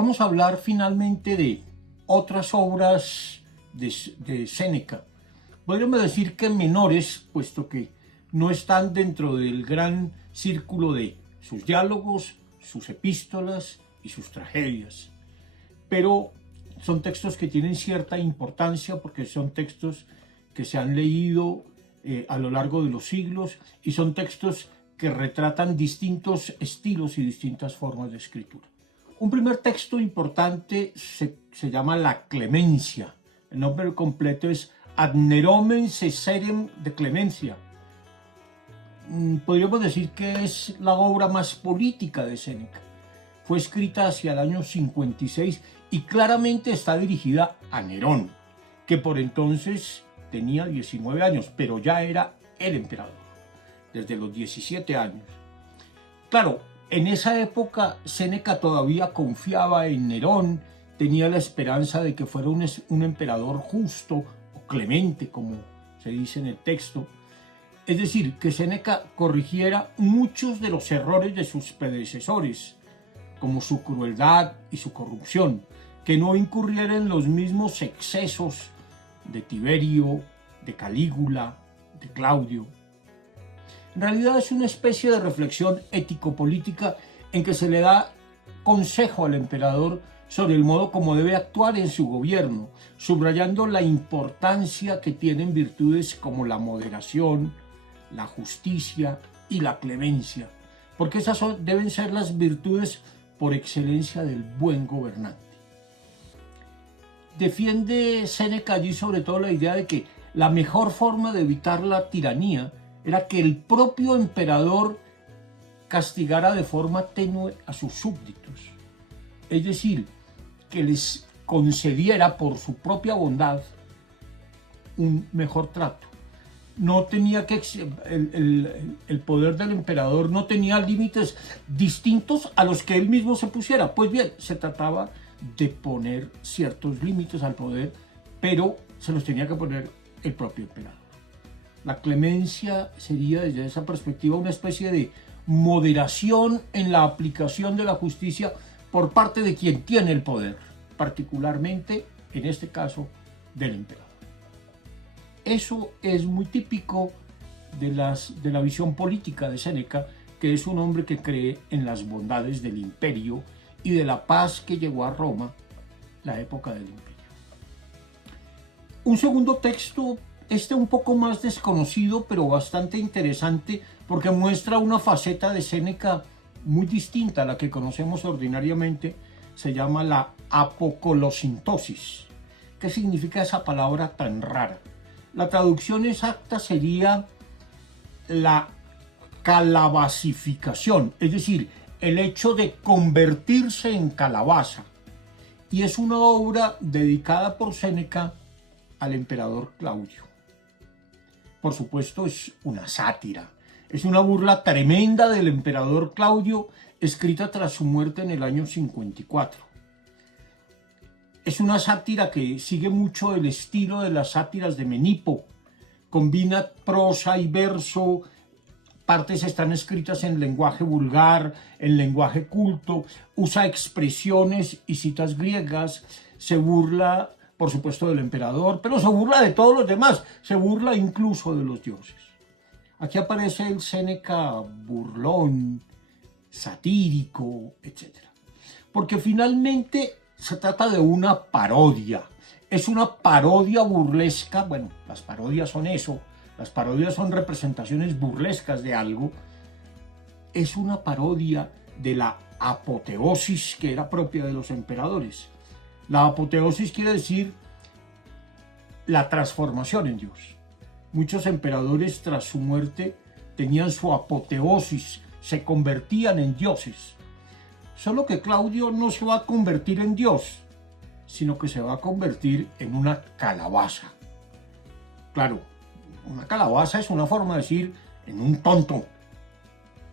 Vamos a hablar finalmente de otras obras de Séneca. Podríamos decir que menores, puesto que no están dentro del gran círculo de sus diálogos, sus epístolas y sus tragedias. Pero son textos que tienen cierta importancia porque son textos que se han leído a lo largo de los siglos y son textos que retratan distintos estilos y distintas formas de escritura. Un primer texto importante se llama La Clemencia. El nombre completo es Ad Neronem Caesarem de Clemencia. Podríamos decir que es la obra más política de Séneca. Fue escrita hacia el año 56 y claramente está dirigida a Nerón, que por entonces tenía 19 años, pero ya era el emperador, desde los 17 años. Claro, en esa época Séneca todavía confiaba en Nerón, tenía la esperanza de que fuera un emperador justo o clemente, como se dice en el texto. Es decir, que Séneca corrigiera muchos de los errores de sus predecesores, como su crueldad y su corrupción, que no incurriera en los mismos excesos de Tiberio, de Calígula, de Claudio. En realidad es una especie de reflexión ético-política en que se le da consejo al emperador sobre el modo como debe actuar en su gobierno, subrayando la importancia que tienen virtudes como la moderación, la justicia y la clemencia, porque esas deben ser las virtudes por excelencia del buen gobernante. Defiende Séneca allí sobre todo la idea de que la mejor forma de evitar la tiranía era que el propio emperador castigara de forma tenue a sus súbditos, es decir, que les concediera por su propia bondad un mejor trato. No tenía que el poder del emperador no tenía límites distintos a los que él mismo se pusiera. Pues bien, se trataba de poner ciertos límites al poder, pero se los tenía que poner el propio emperador. La clemencia sería desde esa perspectiva una especie de moderación en la aplicación de la justicia por parte de quien tiene el poder, particularmente en este caso del emperador. Eso es muy típico de la visión política de Séneca, que es un hombre que cree en las bondades del imperio y de la paz que llegó a Roma la época del imperio. Un segundo texto, un poco más desconocido, pero bastante interesante, porque muestra una faceta de Séneca muy distinta a la que conocemos ordinariamente, se llama la apocolosintosis. ¿Qué significa esa palabra tan rara? La traducción exacta sería la calabacificación, es decir, el hecho de convertirse en calabaza. Y es una obra dedicada por Séneca al emperador Claudio. Por supuesto, es una sátira, es una burla tremenda del emperador Claudio, escrita tras su muerte en el año 54. Es una sátira que sigue mucho el estilo de las sátiras de Menipo. Combina prosa y verso, partes están escritas en lenguaje vulgar, en lenguaje culto, usa expresiones y citas griegas, se burla, por supuesto, del emperador, pero se burla de todos los demás, se burla incluso de los dioses. Aquí aparece el Séneca burlón, satírico, etc. Porque finalmente se trata de una parodia. Es una parodia burlesca. Bueno, las parodias son eso. Las parodias son representaciones burlescas de algo. Es una parodia de la apoteosis que era propia de los emperadores. La apoteosis quiere decir la transformación en Dios. Muchos emperadores tras su muerte tenían su apoteosis, se convertían en dioses. Solo que Claudio no se va a convertir en Dios, sino que se va a convertir en una calabaza. Claro, una calabaza es una forma de decir en un tonto.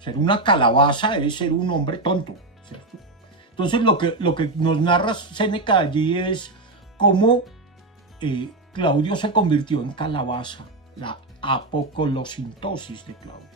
Ser una calabaza es ser un hombre tonto, ¿cierto? Entonces lo que nos narra Séneca allí es cómo Claudio se convirtió en calabaza, la apocolosintosis de Claudio.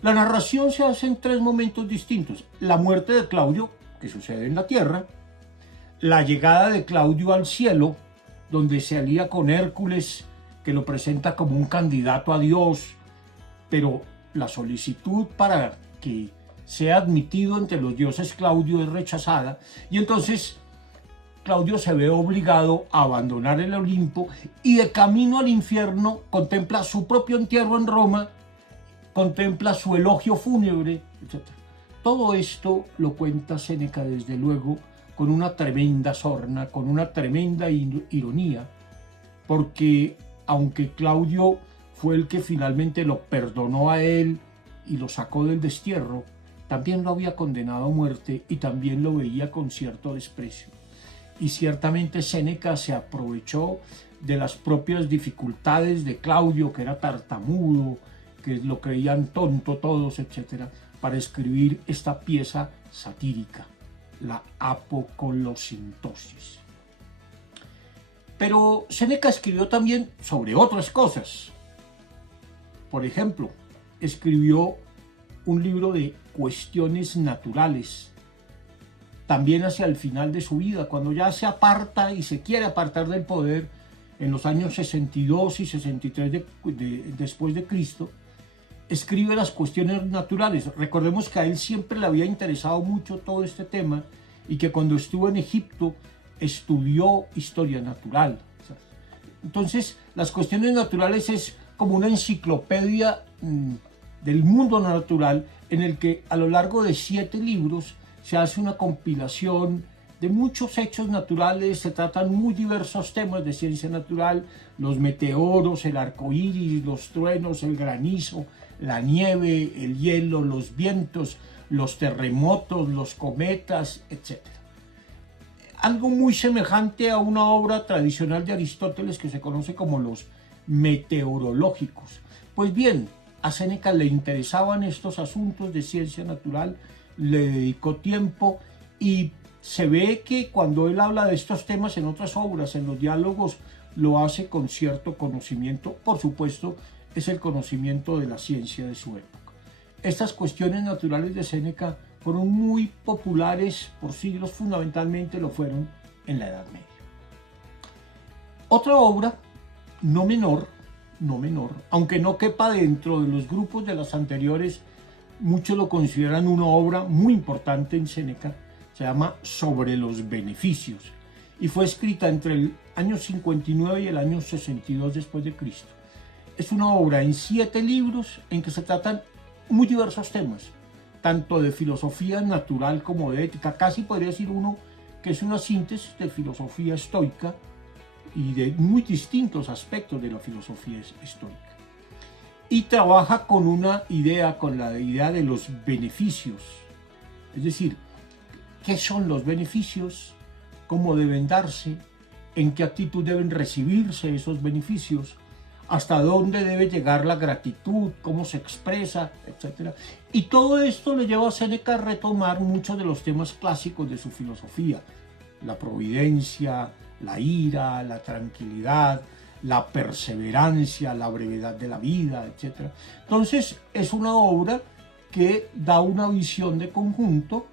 La narración se hace en tres momentos distintos. La muerte de Claudio, que sucede en la tierra, la llegada de Claudio al cielo, donde se alía con Hércules, que lo presenta como un candidato a Dios, pero la solicitud para que sea admitido entre los dioses Claudio es rechazada, y entonces Claudio se ve obligado a abandonar el Olimpo y de camino al infierno contempla su propio entierro en Roma, contempla su elogio fúnebre, etc. Todo esto lo cuenta Séneca, desde luego, con una tremenda sorna, con una tremenda ironía, porque aunque Claudio fue el que finalmente lo perdonó a él y lo sacó del destierro, también lo había condenado a muerte y también lo veía con cierto desprecio. Y ciertamente Séneca se aprovechó de las propias dificultades de Claudio, que era tartamudo, que lo creían tonto todos, etc., para escribir esta pieza satírica, la Apocolosintosis. Pero Séneca escribió también sobre otras cosas. Por ejemplo, escribió un libro de cuestiones naturales, también hacia el final de su vida, cuando ya se aparta y se quiere apartar del poder, en los años 62 y 63 después de Cristo, escribe las cuestiones naturales. Recordemos que a él siempre le había interesado mucho todo este tema y que cuando estuvo en Egipto estudió historia natural. Entonces, las cuestiones naturales es como una enciclopedia del mundo natural, en el que a lo largo de 7 libros se hace una compilación de muchos hechos naturales. Se tratan muy diversos temas de ciencia natural: los meteoros, el arco iris, los truenos, el granizo, la nieve, el hielo, los vientos, los terremotos, los cometas, etc. Algo muy semejante a una obra tradicional de Aristóteles que se conoce como los meteorológicos. Pues bien, a Séneca le interesaban estos asuntos de ciencia natural, le dedicó tiempo, y se ve que cuando él habla de estos temas en otras obras, en los diálogos, lo hace con cierto conocimiento. Por supuesto, es el conocimiento de la ciencia de su época. Estas cuestiones naturales de Séneca fueron muy populares por siglos, fundamentalmente lo fueron en la Edad Media. Otra obra, no menor, aunque no quepa dentro de los grupos de las anteriores, muchos lo consideran una obra muy importante en Séneca, se llama Sobre los beneficios, y fue escrita entre el año 59 y el año 62 después de Cristo. Es una obra en 7 libros en que se tratan muy diversos temas, tanto de filosofía natural como de ética. Casi podría decir uno que es una síntesis de filosofía estoica y de muy distintos aspectos de la filosofía estoica. Y trabaja con una idea, con la idea de los beneficios. Es decir, ¿qué son los beneficios? ¿Cómo deben darse? ¿En qué actitud deben recibirse esos beneficios? ¿Hasta dónde debe llegar la gratitud? ¿Cómo se expresa? Etcétera. Y todo esto le lleva a Séneca a retomar muchos de los temas clásicos de su filosofía: la providencia, la ira, la tranquilidad, la perseverancia, la brevedad de la vida, etc. Entonces, es una obra que da una visión de conjunto,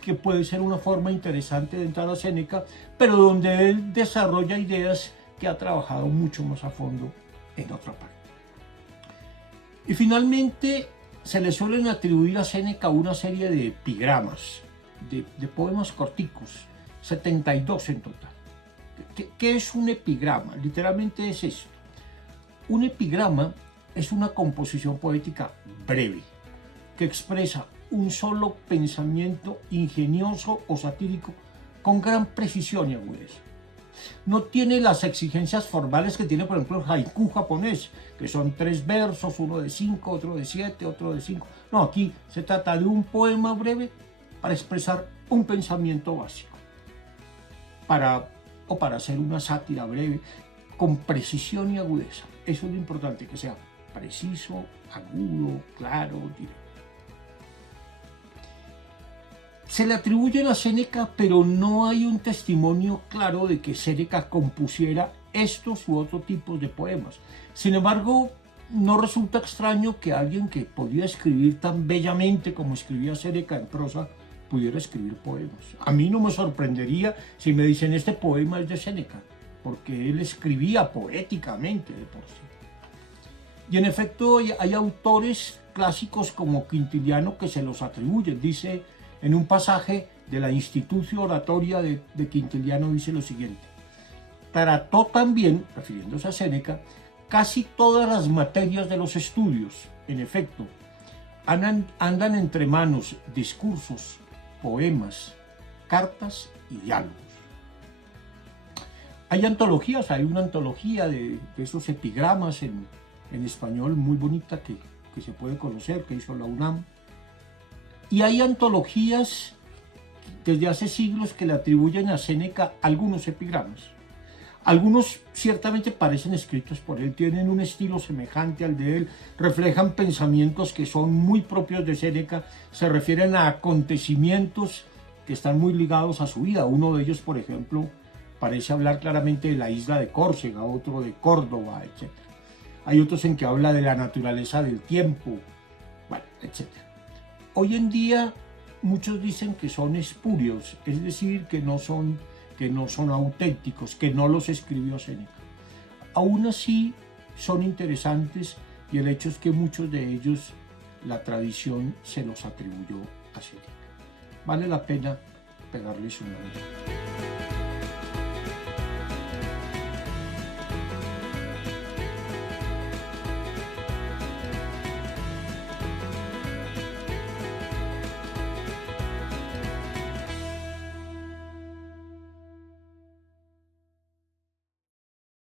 que puede ser una forma interesante de entrar a Séneca, pero donde él desarrolla ideas que ha trabajado mucho más a fondo en otra parte. Y finalmente, se le suelen atribuir a Séneca una serie de epigramas, de poemas corticos, 72 en total. ¿Qué es un epigrama? Literalmente es esto. Un epigrama es una composición poética breve que expresa un solo pensamiento ingenioso o satírico con gran precisión y agudeza. No tiene las exigencias formales que tiene, por ejemplo, el haiku japonés, que son 3 versos, uno de 5, otro de 7, otro de 5. No, aquí se trata de un poema breve para expresar un pensamiento básico, para hacer una sátira breve, con precisión y agudeza. Eso es lo importante, que sea preciso, agudo, claro, directo. Se le atribuye a Séneca, pero no hay un testimonio claro de que Séneca compusiera estos u otros tipos de poemas. Sin embargo, no resulta extraño que alguien que podía escribir tan bellamente como escribía Séneca en prosa, pudiera escribir poemas. A mí no me sorprendería si me dicen este poema es de Séneca, porque él escribía poéticamente de por sí. Y en efecto hay autores clásicos como Quintiliano que se los atribuyen. Dice en un pasaje de la Institutio Oratoria de Quintiliano, dice lo siguiente: trató también, refiriéndose a Séneca, casi todas las materias de los estudios. En efecto, andan entre manos discursos, poemas, cartas y diálogos. Hay antologías, hay una antología de esos epigramas en español muy bonita que se puede conocer, que hizo la UNAM. Y hay antologías desde hace siglos que le atribuyen a Séneca algunos epigramas. Algunos ciertamente parecen escritos por él, tienen un estilo semejante al de él, reflejan pensamientos que son muy propios de Séneca, se refieren a acontecimientos que están muy ligados a su vida. Uno de ellos, por ejemplo, parece hablar claramente de la isla de Córcega, otro de Córdoba, etc. Hay otros en que habla de la naturaleza del tiempo, bueno, etc. Hoy en día muchos dicen que son espurios, es decir, que no son auténticos, que no los escribió Séneca. Aún así son interesantes, y el hecho es que muchos de ellos la tradición se los atribuyó a Séneca. Vale la pena pegarles una mirada.